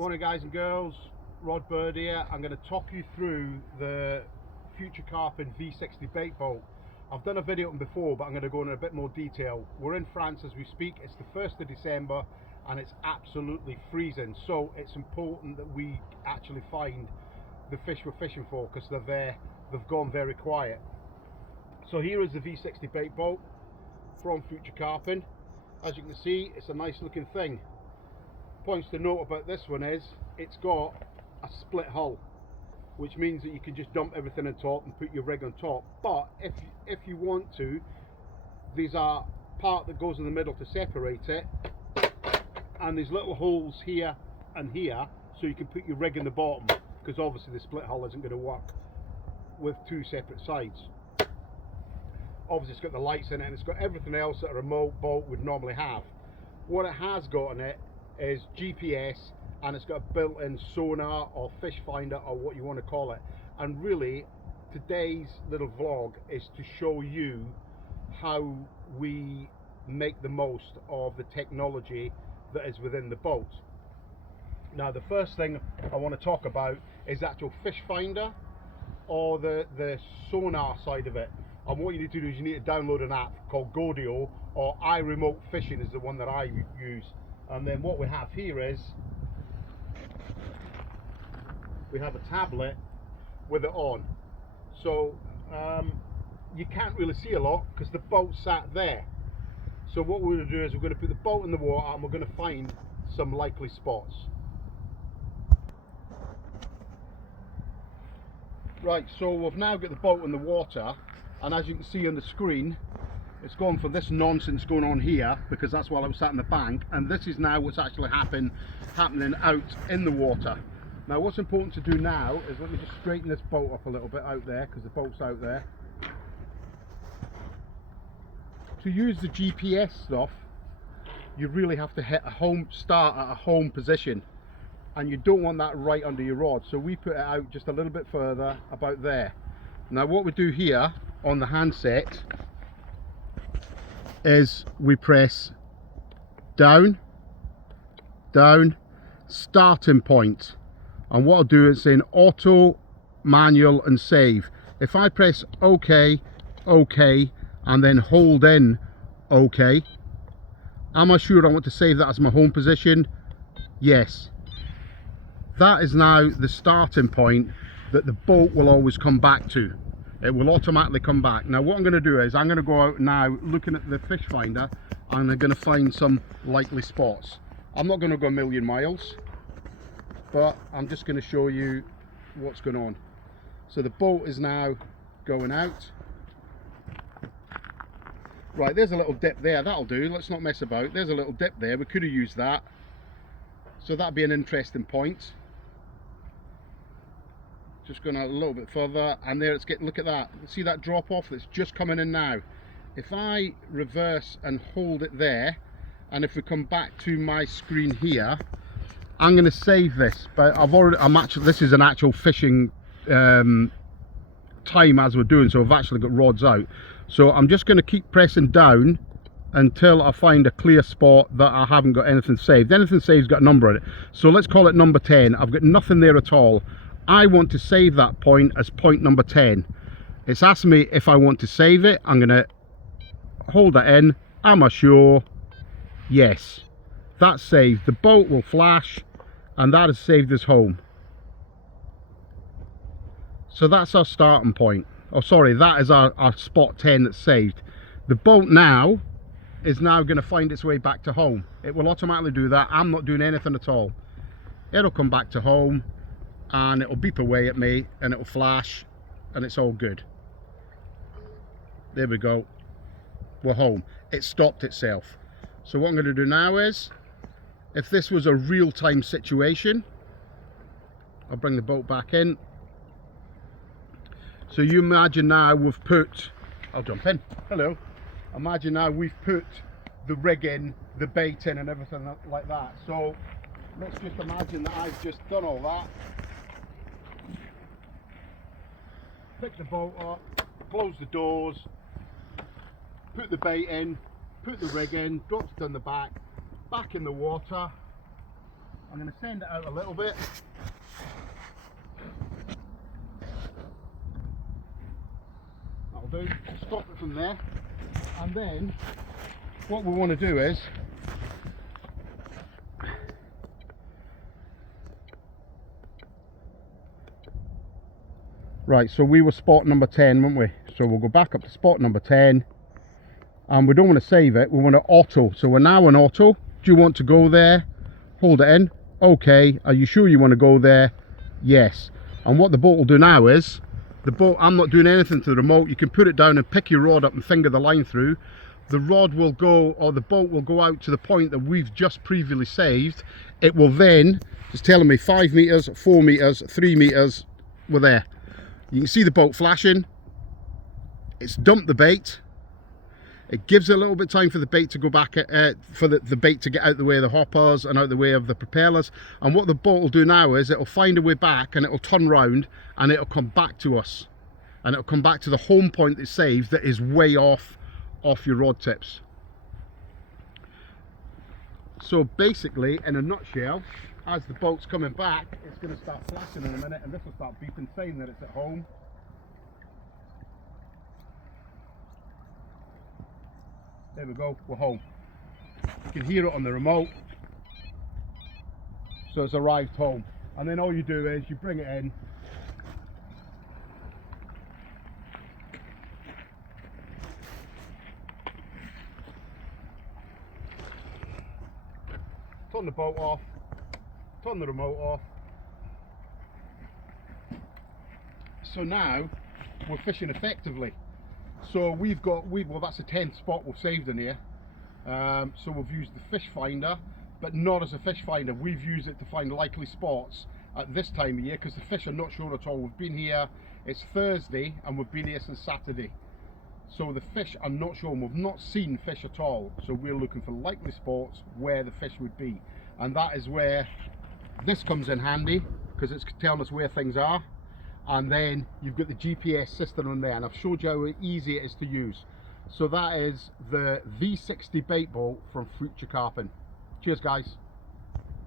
Morning guys and girls, Rod Bird here. I'm going to talk you through the future Carping V60 bait boat. I've done a video on before, but I'm going to go into a bit more detail. We're in France as we speak. It's the 1st of December and it's absolutely freezing, so it's important that we actually find the fish we're fishing for, because they've gone very quiet. So here is the V60 bait boat from Future Carping. As you can see, it's a nice looking thing. Points to note about this one is it's got a split hull, which means that you can just dump everything on top and put your rig on top. But if you want to, there's a part that goes in the middle to separate it, and there's little holes here and here, so you can put your rig in the bottom, because obviously the split hull isn't going to work with two separate sides. Obviously it's got the lights in it and it's got everything else that a remote boat would normally have. What it has got in it is GPS, and it's got a built-in sonar or fish finder or what you want to call it. And really today's little vlog is to show you how we make the most of the technology that is within the boat. Now the first thing I want to talk about is the actual fish finder, or the sonar side of it. And what you need to do is you need to download an app called Godio, or iRemote Fishing is the one that I use. And then what we have here is we have a tablet with it on, so you can't really see a lot because the boat sat there. So what we're going to do is we're going to put the boat in the water and we're going to find some likely spots. Right, so we've now got the boat in the water, and as you can see on the screen, it's gone for this nonsense going on here, because that's while I was sat in the bank, and this is now what's actually happening out in the water. Now what's important to do now is, let me just straighten this boat up a little bit out there, because the boat's out there. To use the GPS stuff, you really have to hit start at a home position, and you don't want that right under your rod, so we put it out just a little bit further, about there. Now what we do here on the handset is we press down, starting point, and what I'll do is in auto, manual and save. If I press OK, and then hold in OK, am I sure I want to save that as my home position? Yes. That is now the starting point that the boat will always come back to. It will automatically come back. Now what I'm going to do is I'm going to go out now looking at the fish finder, and I'm going to find some likely spots. I'm not going to go a million miles, but I'm just going to show you what's going on. So the boat is now going out. Right, there's a little dip there, that'll do, let's not mess about. There's a little dip there, we could have used that. So that'd be an interesting point. Just going out a little bit further, and there it's getting, look at that, see that drop off that's just coming in now. If I reverse and hold it there, and if we come back to my screen here, I'm going to save this, but this is an actual fishing time as we're doing, so I've actually got rods out. So I'm just going to keep pressing down until I find a clear spot that I haven't got anything saved. Anything saved's got a number on it, so let's call it number 10. I've got nothing there at all. I want to save that point as point number 10. It's asking me if I want to save it. I'm going to hold that in. Am I sure? Yes. That's saved. The boat will flash, and that has saved us home. So that's our starting point. Oh sorry, that is our spot 10 that's saved. The boat now is now going to find its way back to home. It will automatically do that. I'm not doing anything at all. It'll come back to home, and it'll beep away at me, and it'll flash, and it's all good. There we go, we're home. It stopped itself. So what I'm going to do now is, if this was a real-time situation, I'll bring the boat back in. So you imagine now we've put, I'll jump in, hello. Imagine now we've put the rig in, the bait in and everything like that. So let's just imagine that I've just done all that. Pick the boat up, close the doors, put the bait in, put the rig in, drops it down the back in the water, I'm going to send it out a little bit. That'll do. Stop it from there. And then what we want to do is right, so we were spot number 10, weren't we? So we'll go back up to spot number 10, and we don't want to save it, we want to auto. So we're now in auto. Do you want to go there? Hold it in. Okay. Are you sure you want to go there? Yes. And what the boat will do now is, the boat, I'm not doing anything to the remote. You can put it down and pick your rod up and finger the line through. The rod will go, or the boat will go out to the point that we've just previously saved. It will then, it's telling me 5 meters, 4 meters, 3 meters, we're there. You can see the boat flashing. It's dumped the bait. It gives it a little bit of time for the bait to go back, for the bait to get out the way of the hoppers and out the way of the propellers. And what the boat will do now is it'll find a way back, and it'll turn round and it'll come back to us. And it'll come back to the home point it saved, that is way off your rod tips. So basically, in a nutshell, as the boat's coming back, it's going to start flashing in a minute, and this will start beeping saying that it's at home. There we go, we're home. You can hear it on the remote. So it's arrived home. And then all you do is you bring it in. Turn the boat off. Turn the remote off. So now we're fishing effectively. So well, that's a 10th spot we've saved in here. So we've used the fish finder, but not as a fish finder. We've used it to find likely spots at this time of year, because the fish are not sure at all. We've been here, it's Thursday, and we've been here since Saturday. So the fish are not sure, and we've not seen fish at all. So we're looking for likely spots where the fish would be. And that is where this comes in handy, because it's telling us where things are. And then you've got the GPS system on there, and I've showed you how easy it is to use. So that is the V60 bait boat from Future Carping. Cheers guys.